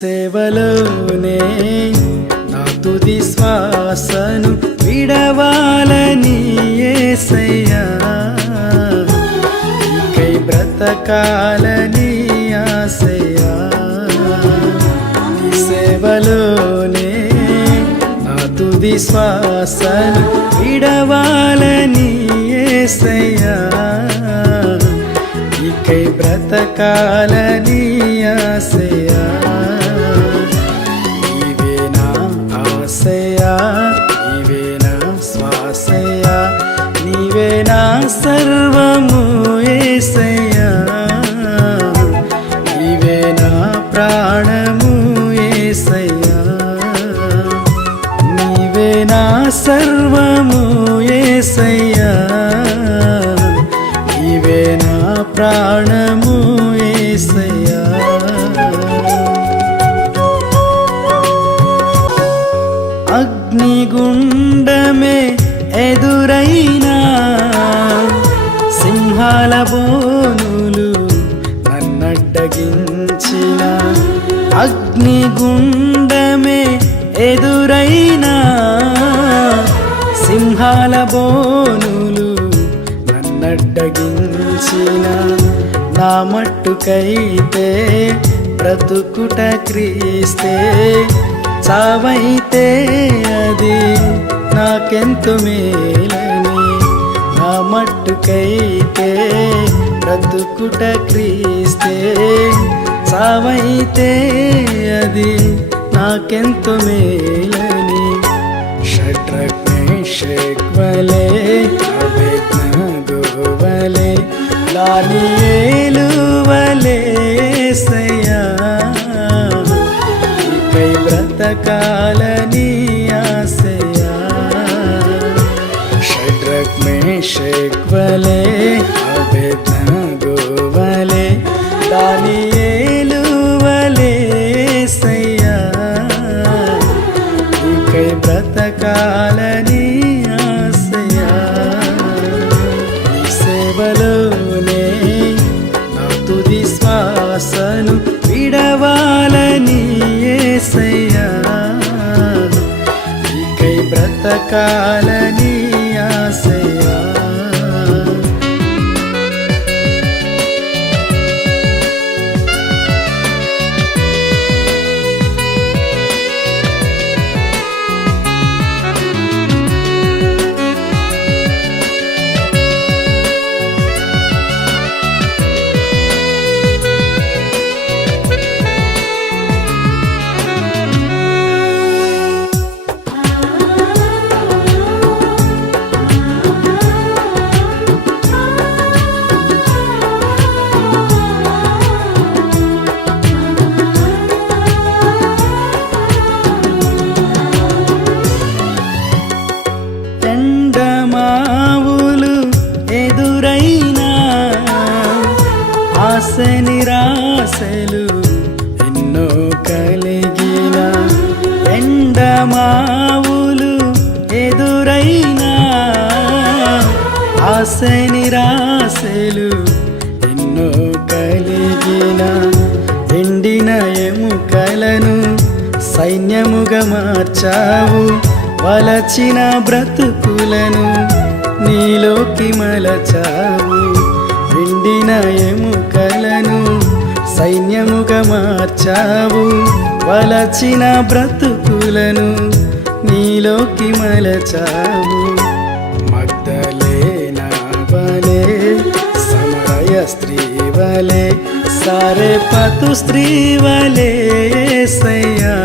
సేవలోనే నా తుది శ్వాసను విడవాలని యేసయ్యా, నీకై బ్రతకాలని ఆశయ్యా. నీ సేవలోనే నా తుది శ్వాసను విడవాలని యేసయ్యా, నీకై బ్రతకాలని ఆశయ్యా. నీవే నా శ్వాసయ్యా, నీవే నా సర్వము యేసయ్యా, నీవే నా ప్రాణము యేసయ్యా, నీవే నా సర్వము యేసయ్యా, నీవే నా ప్రాణము యేసయ్యా. అగ్నిగుండమే ఎదురైనా, సింహాల బోనులు నన్నడ్డగించిన, అగ్నిగుండమే ఎదురైనా, సింహాల బోనులు నన్నడ్డగించిన, నా మట్టుకైతే బ్రతుకుట క్రీస్తే, చావైతే అది నాకెంతో మేలని, నా మట్టుకైతే బ్రతుకుట క్రీస్తే, చావైతే అది నాకెంతో మేలని. షడ్రక్ మేషక్ వలె అబేద్నెగో వలె దానియేలు వలె యేసయ్యా, నీకై బ్రతకాలని ఆశయ్యా. షడ్రక్ మేషక్ వలె అబేద్నెగో వలె దానియేలు వలె యేసయ్యా, నీకై బ్రతకాలని ఆశయ్యా. నీ సేవలోనే నా తుది శ్వాసను విడవాలని యేసయ్యా, నీకై బ్రతకాలని ఆశయ్యా. ఎండమావులు ఎదురైనా, ఆశ నిరాశలు ఎన్నో కలిగిన, ఎండమావులు ఎదురైనా, ఆశ నిరాశలు ఎన్నో కలిగిన, ఎండిన ఎముకలను సైన్యముగా మార్చావు, వలచిన బ్రతుకులను నీలోకి మలచావు. ఎండిన ఎముకలను సైన్యముగా మార్చావు, వలచిన బ్రతుకులను నీలోకి మలచావు. మగ్దలేనా వలె, సమరయ స్త్రీ వలె, సారెపతు స్త్రీ వలె యేసయ్యా,